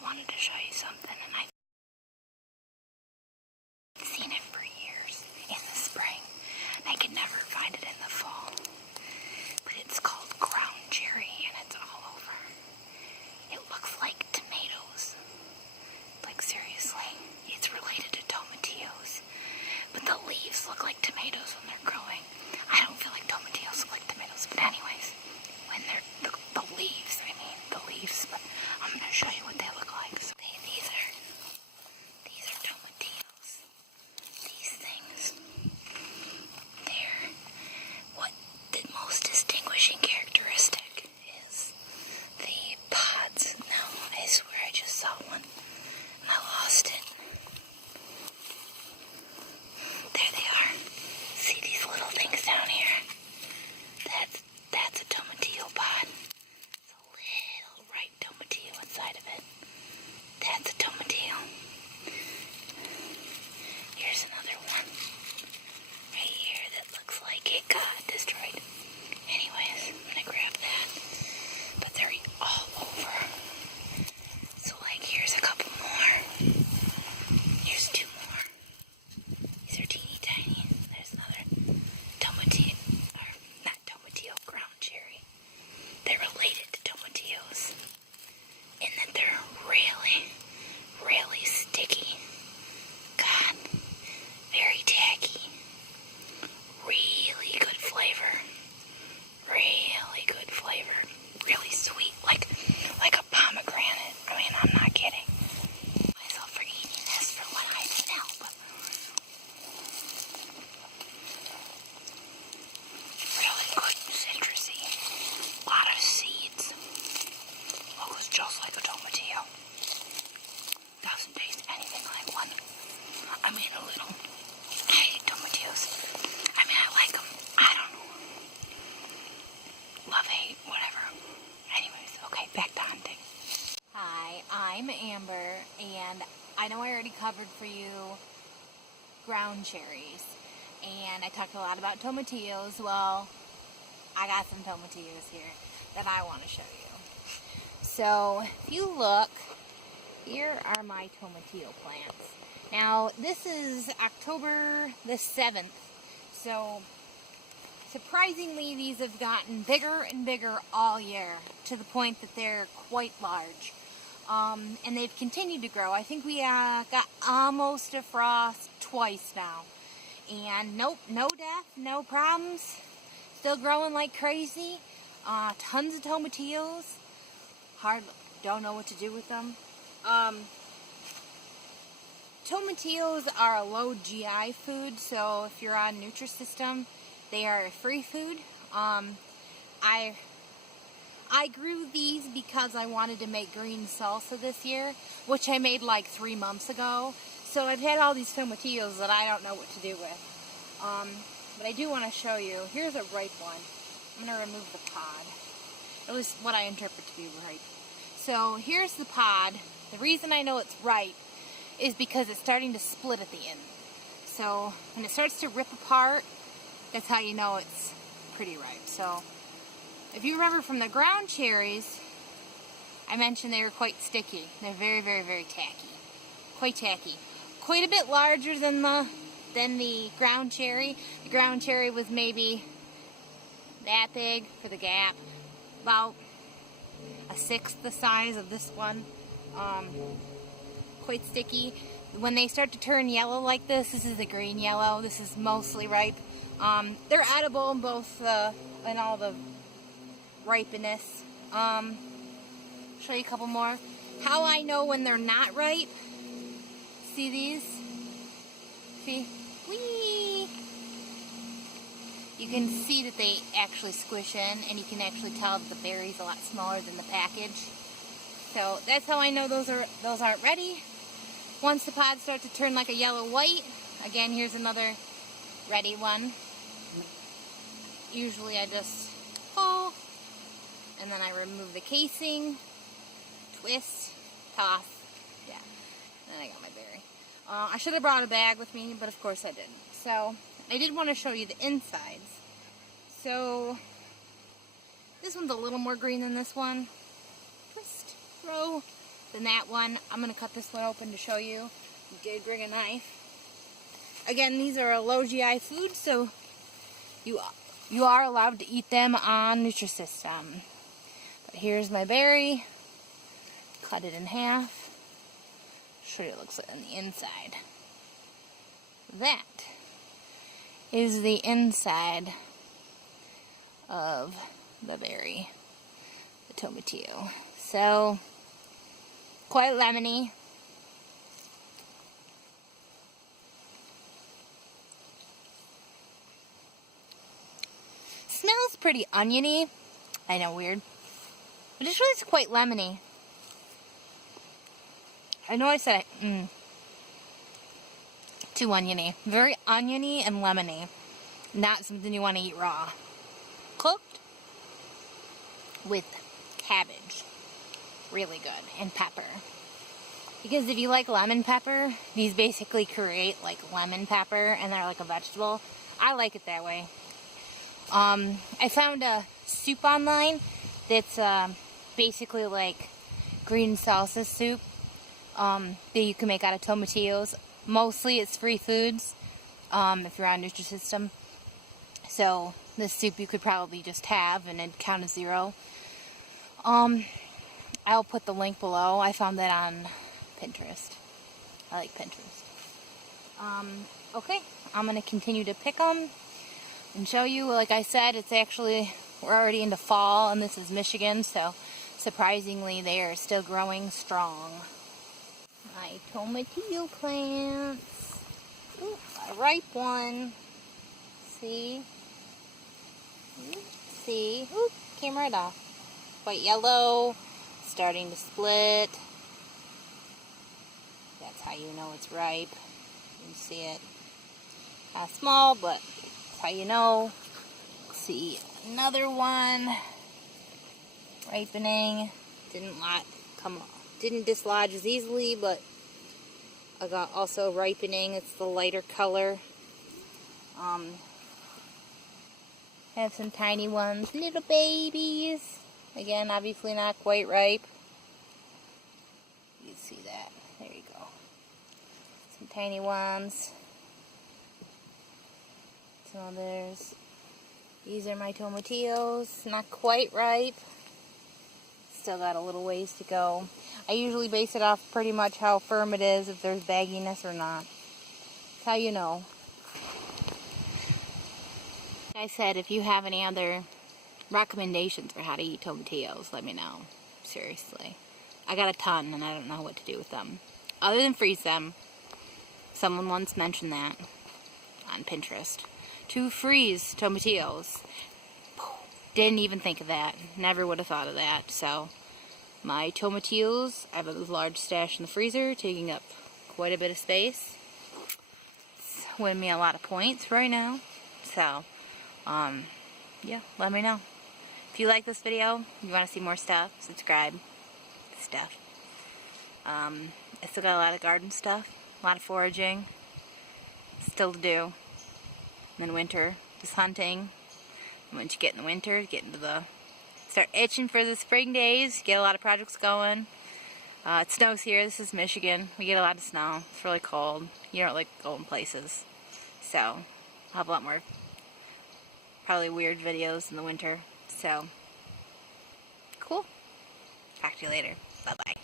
just wanted to show you something, and I've seen it for years in the spring, and I could never find it in the fall. But it's called ground cherry, and it's all over. It looks like tomatoes. Like, seriously, it's related to tomatillos. But the leaves look like tomatoes when they're growing. I don't feel like tomatillos look like tomatoes, but anyways, when they're the leaves, but I'm going to show you what they look like. So these are tomatillos. These things, they're what the most distinguishing characteristic is the pods. Now, I swear I just saw one and I lost it. There they are. See these little things down here? That's a tomatillo pod. It's a little ripe tomatillo inside of it. That's a tomatillo. Here's another one right here that looks like it got destroyed. Anyways, I'm gonna grab that. But they're all over. So, like, here's a couple more. Here's two more. These are teeny tiny. There's another tomatillo, or not tomatillo, ground cherry. They're related to tomatillos in that they're really, really sticky. God, very tacky. Really good flavor. Really good flavor. Really sweet, like a pomegranate. I mean, I'm not kidding. Myself for eating this for when I can help. Really good, citrusy. A lot of seeds. Looks just like a tomatillo. Doesn't taste anything like one. I mean, a little. I hate tomatillos. I mean, I like them. I don't know. Love, hate, whatever. Anyways, okay, back to hunting. Hi, I'm Amber, and I know I already covered for you ground cherries, and I talked a lot about tomatillos. Well, I got some tomatillos here that I want to show you. So, if you look, here are my tomatillo plants. Now, this is October the 7th, so surprisingly, these have gotten bigger and bigger all year, to the point that they're quite large. And they've continued to grow. I think we got almost a frost twice now. And nope, no death, no problems. Still growing like crazy. Tons of tomatillos. Don't know what to do with them. Tomatillos are a low GI food, so if you're on Nutrisystem, they are a free food. I grew these because I wanted to make green salsa this year, which I made like 3 months ago. So I've had all these tomatillos that I don't know what to do with. But I do want to show you. Here's a ripe one. I'm going to remove the pod. At least what I interpret to be ripe. So here's the pod. The reason I know it's ripe is because it's starting to split at the end. So when it starts to rip apart, that's how you know it's pretty ripe. So if you remember from the ground cherries, I mentioned they were quite sticky. They're very, very, very tacky. Quite tacky. Quite a bit larger than the ground cherry. The ground cherry was maybe that big for the gap. About a sixth the size of this one. Quite sticky. When they start to turn yellow like this is the green yellow. This is mostly ripe. They're edible in both in all the ripeness. Show you a couple more. How I know when they're not ripe. See these? See? Whee! You can see that they actually squish in, and you can actually tell that the berry's a lot smaller than the package. So that's how I know those aren't ready. Once the pods start to turn like a yellow-white, again, here's another ready one. Usually I just pull, and then I remove the casing, twist, toss, yeah, and then I got my berry. I should have brought a bag with me, but of course I didn't. So I did want to show you the insides. So this one's a little more green than this one. Twist, throw, than that one. I'm going to cut this one open to show you. I did bring a knife. Again, these are a low GI food, so you are allowed to eat them on Nutrisystem. But here's my berry. Cut it in half. Show you what it looks like on the inside. That is the inside of the berry, the tomatillo. So, quite lemony. Smells pretty oniony. I know, weird. But it's really quite lemony. I know I said too oniony. Very oniony and lemony. Not something you want to eat raw. Cooked with cabbage. Really good. And pepper. Because if you like lemon pepper, these basically create like lemon pepper and they're like a vegetable. I like it that way. I found a soup online that's basically like green salsa soup that you can make out of tomatillos. Mostly it's free foods if you're on Nutrisystem. So this soup you could probably just have and it'd count as 0. I'll put the link below. I found that on Pinterest. I like Pinterest. Okay, I'm going to continue to pick them and show you. Like I said, it's actually, we're already into fall and this is Michigan, so surprisingly they are still growing strong. My tomatillo plants. Ooh, a ripe one. See? See? Ooh, came right off. Quite yellow, starting to split. That's how you know it's ripe. You can see it. Kind of small, but that's how you know. See another one ripening. Didn't dislodge as easily, but I got also ripening. It's the lighter color. Have some tiny ones, little babies. Again, obviously not quite ripe. You can see that. There you go. Some tiny ones. Some others. These are my tomatillos. Not quite ripe. Still got a little ways to go. I usually base it off pretty much how firm it is, if there's bagginess or not. That's how you know. Like I said, if you have any other recommendations for how to eat tomatillos, let me know. Seriously. I got a ton and I don't know what to do with them. Other than freeze them. Someone once mentioned that on Pinterest. To freeze tomatillos. Didn't even think of that. Never would have thought of that. So, my tomatillos, I have a large stash in the freezer, taking up quite a bit of space. It's winning me a lot of points right now. So, yeah, let me know. If you like this video, you want to see more stuff, subscribe. I still got a lot of garden stuff, a lot of foraging still to do. And then winter, just hunting. And once you get in the winter, start itching for the spring days, get a lot of projects going. It snows here. This is Michigan. We get a lot of snow. It's really cold. You don't like going places. So, I'll have a lot more probably weird videos in the winter. So, cool. Talk to you later. Bye-bye.